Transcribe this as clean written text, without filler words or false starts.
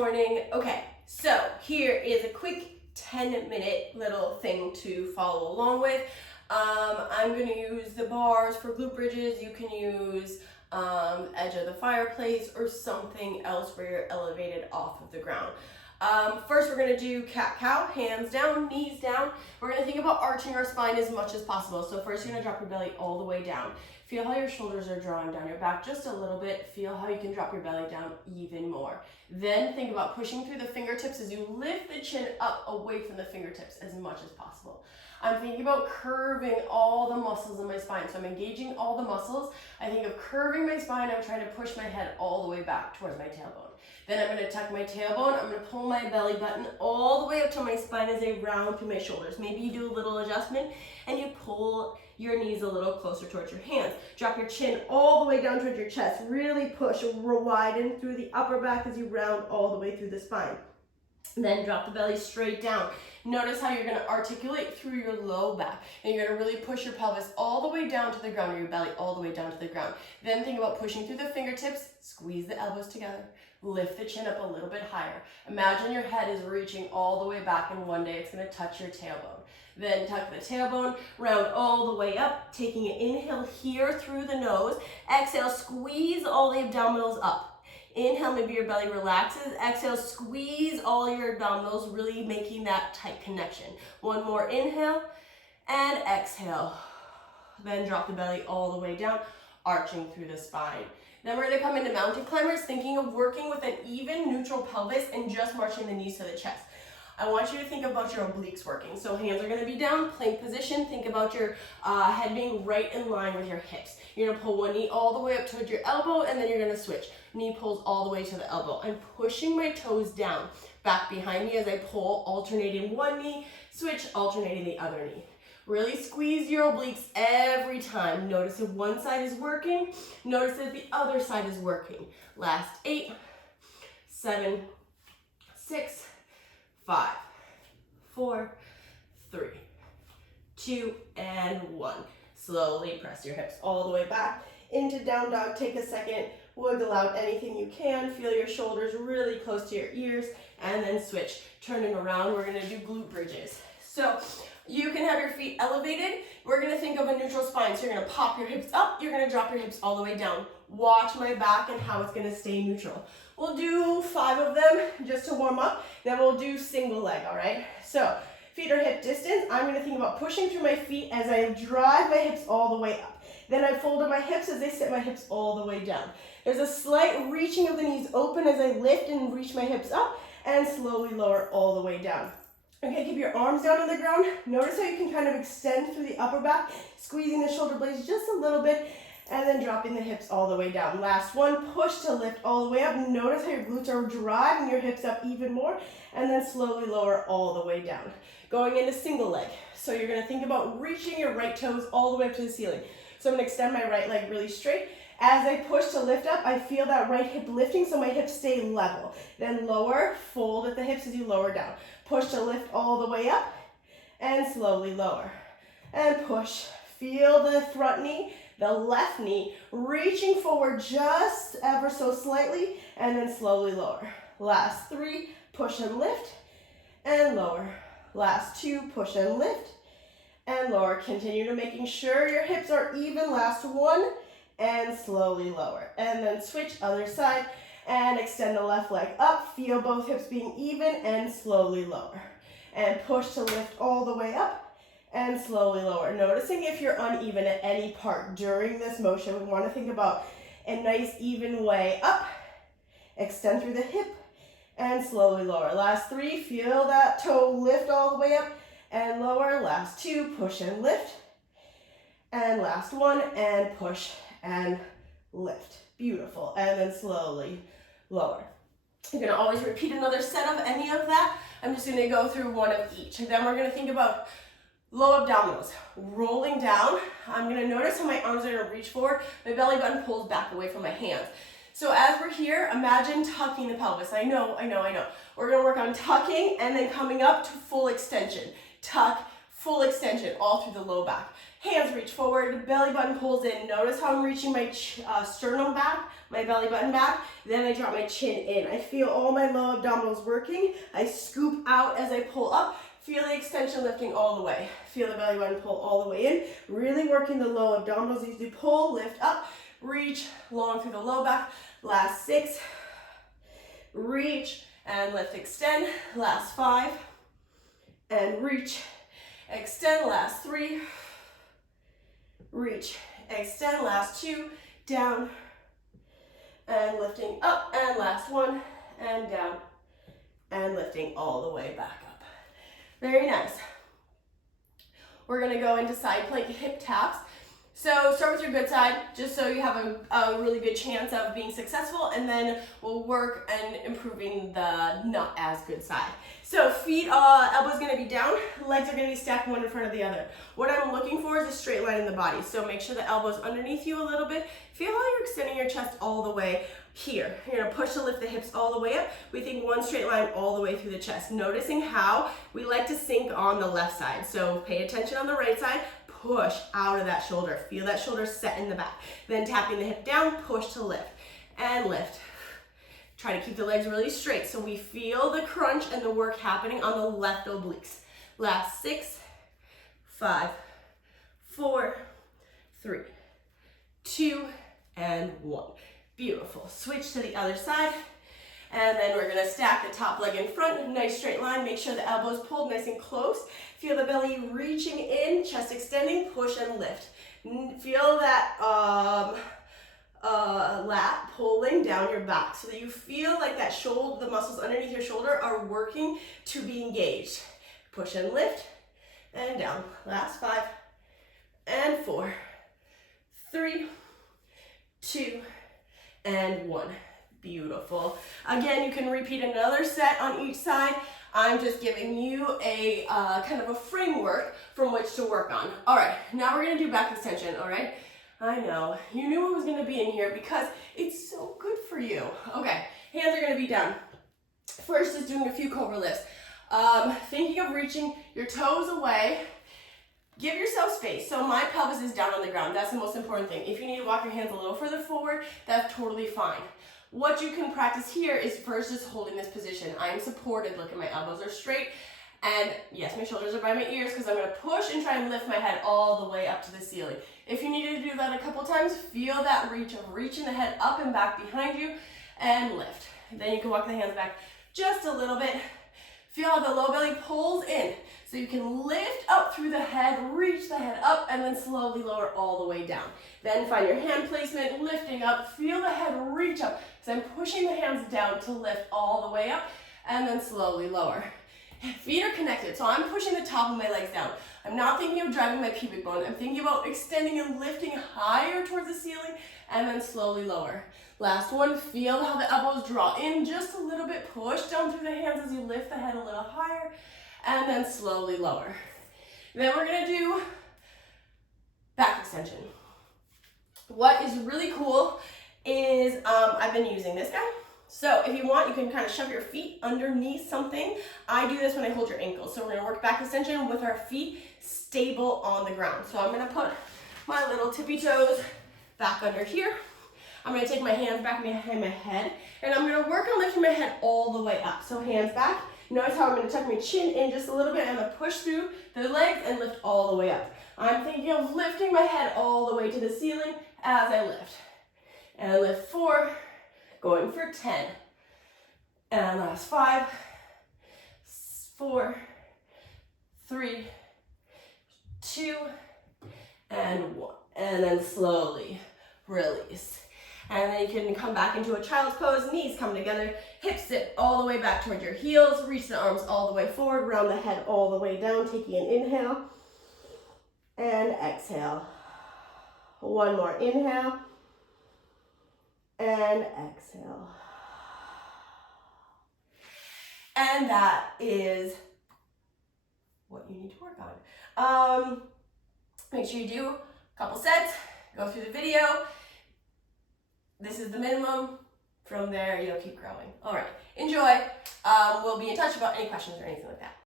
morning. Okay, so here is a quick 10-minute little thing to follow along with. I'm going to use the bars for glute bridges. You can use edge of the fireplace or something else where you're elevated off of the ground. First, we're going to do cat-cow, hands down, knees down. We're going to think about arching our spine as much as possible. So first, you're going to drop your belly all the way down. Feel how your shoulders are drawing down your back just a little bit. Feel how you can drop your belly down even more. Then think about pushing through the fingertips as you lift the chin up away from the fingertips as much as possible. I'm thinking about curving all the muscles in my spine. So I'm engaging all the muscles. I think of curving my spine. I'm trying to push my head all the way back towards my tailbone. Then I'm going to tuck my tailbone. I'm going to pull my belly button all the way up to my spine as I round through my shoulders. Maybe you do a little adjustment and you pull your knees a little closer towards your hands. Drop your chin all the way down towards your chest. Really push, widen through the upper back as you round all the way through the spine. Then drop the belly straight down. Notice how you're going to articulate through your low back. And you're going to really push your pelvis all the way down to the ground, or your belly all the way down to the ground. Then think about pushing through the fingertips, squeeze the elbows together, lift the chin up a little bit higher. Imagine your head is reaching all the way back, and one day it's going to touch your tailbone. Then tuck the tailbone, round all the way up, taking an inhale here through the nose. Exhale, squeeze all the abdominals up. Inhale, maybe your belly relaxes. Exhale, squeeze all your abdominals, really making that tight connection. One more inhale and exhale. Then drop the belly all the way down, arching through the spine. Then we're going to come into mountain climbers, thinking of working with an even neutral pelvis and just marching the knees to the chest. I want you to think about your obliques working. So hands are going to be down, plank position. Think about your head being right in line with your hips. You're going to pull one knee all the way up towards your elbow, and then you're going to switch. Knee pulls all the way to the elbow. I'm pushing my toes down, back behind me as I pull, alternating one knee, switch, alternating the other knee. Really squeeze your obliques every time. Notice if one side is working. Notice if the other side is working. Last 8, 7, 6, 5, 4, 3, 2, and 1. Slowly press your hips all the way back into down dog. Take a second, wiggle out anything you can. Feel your shoulders really close to your ears, and then switch. Turning around, we're going to do glute bridges. So you can have your feet elevated. We're going to think of a neutral spine. So you're going to pop your hips up. You're going to drop your hips all the way down. Watch my back and how it's going to stay neutral. We'll do 5 of them just to warm up. Then we'll do single leg, all right? So feet are hip distance. I'm going to think about pushing through my feet as I drive my hips all the way up. Then I fold my hips as I sit my hips all the way down. There's a slight reaching of the knees open as I lift and reach my hips up, and slowly lower all the way down. Okay, keep your arms down on the ground. Notice how you can kind of extend through the upper back, squeezing the shoulder blades just a little bit, and then dropping the hips all the way down. Last one, push to lift all the way up. Notice how your glutes are driving your hips up even more, and then slowly lower all the way down. Going into single leg. So you're going to think about reaching your right toes all the way up to the ceiling. So I'm going to extend my right leg really straight. As I push to lift up, I feel that right hip lifting, so my hips stay level. Then lower, fold at the hips as you lower down. Push to lift all the way up, and slowly lower. And push. Feel the front knee, the left knee, reaching forward just ever so slightly, and then slowly lower. Last 3, push and lift, and lower. Last 2, push and lift, and lower. Continue to making sure your hips are even. Last 1, and slowly lower. And then switch other side and extend the left leg up. Feel both hips being even and slowly lower. And push to lift all the way up and slowly lower. Noticing if you're uneven at any part during this motion, we want to think about a nice even way up. Extend through the hip and slowly lower. Last 3, feel that toe lift all the way up and lower. Last 2, push and lift. And last 1, and push and lift. Beautiful. And then slowly lower. You're going to always repeat another set of any of that. I'm just going to go through one of each. And then we're going to think about low abdominals. Rolling down. I'm going to notice how my arms are going to reach forward. My belly button pulls back away from my hands. So as we're here, imagine tucking the pelvis. I know. We're going to work on tucking and then coming up to full extension. Tuck, full extension all through the low back. Hands reach forward, belly button pulls in. Notice how I'm reaching my sternum back, my belly button back. Then I drop my chin in. I feel all my low abdominals working. I scoop out as I pull up. Feel the extension lifting all the way. Feel the belly button pull all the way in. Really working the low abdominals. You do pull, lift up, reach, long through the low back. Last 6. Reach and lift, extend. Last 5. And reach, extend. Last 3. Reach, extend. Last 2. Down. And lifting up. And last 1. And down. And lifting all the way back up. Very nice. We're going to go into side plank hip taps. So start with your good side, just so you have a really good chance of being successful, and then we'll work on improving the not as good side. So feet, elbows going to be down, legs are going to be stacked one in front of the other. What I'm looking for is a straight line in the body. So make sure the elbows underneath you a little bit. Feel how you're extending your chest all the way here. You're going to push to lift the hips all the way up. We think one straight line all the way through the chest. Noticing how we like to sink on the left side. So pay attention on the right side. Push out of that shoulder. Feel that shoulder set in the back. Then tapping the hip down, push to lift. And lift. Try to keep the legs really straight so we feel the crunch and the work happening on the left obliques. Last 6, 5, 4, 3, 2, and 1. Beautiful. Switch to the other side. And then we're going to stack the top leg in front. Nice straight line. Make sure the elbows pulled nice and close. Feel the belly reaching in, chest extending, push and lift. Feel that lat pulling down your back so that you feel like that shoulder, the muscles underneath your shoulder are working to be engaged. Push and lift and down. Last 5 and 4, 3, 2, and 1. Beautiful. Again, you can repeat another set on each side. I'm just giving you a kind of a framework from which to work on. All right, now we're going to do back extension, all right? I know, you knew it was going to be in here because it's so good for you. Okay, hands are going to be down. First is doing a few cobra lifts. Thinking of reaching your toes away. Give yourself space. So my pelvis is down on the ground. That's the most important thing. If you need to walk your hands a little further forward, that's totally fine. What you can practice here is first just holding this position. I am supported. Look at my elbows are straight. And yes, my shoulders are by my ears because I'm going to push and try and lift my head all the way up to the ceiling. If you need to do that a couple times, feel that reach of reaching the head up and back behind you and lift. Then you can walk the hands back just a little bit. Feel how the low belly pulls in. So you can lift up through the head, reach the head up, and then slowly lower all the way down. Then find your hand placement, lifting up. Feel the head reach up. So I'm pushing the hands down to lift all the way up, and then slowly lower. Feet are connected, so I'm pushing the top of my legs down. I'm not thinking of driving my pubic bone. I'm thinking about extending and lifting higher towards the ceiling, and then slowly lower. Last one, feel how the elbows draw in just a little bit. Push down through the hands as you lift the head a little higher, and then slowly lower. Then we're gonna do back extension. What is really cool is I've been using this guy. So if you want, you can kind of shove your feet underneath something. I do this when I hold your ankles. So we're gonna work back extension with our feet stable on the ground. So I'm gonna put my little tippy toes back under here. I'm gonna take my hands back behind my head, and I'm gonna work on lifting my head all the way up. So hands back. Notice how I'm gonna tuck my chin in just a little bit. I'm gonna push through the legs and lift all the way up. I'm thinking of lifting my head all the way to the ceiling as I lift. And I lift 4, going for 10. And last 5, 4, 3, 2, and 1. And then slowly release. And then you can come back into a child's pose, knees come together, hips sit all the way back towards your heels, reach the arms all the way forward, round the head all the way down, taking an inhale and exhale. One more inhale and exhale. And that is what you need to work on. Make sure you do a couple sets, go through the video. This is the minimum. From there, you'll keep growing. All right, enjoy. We'll be in touch about any questions or anything like that.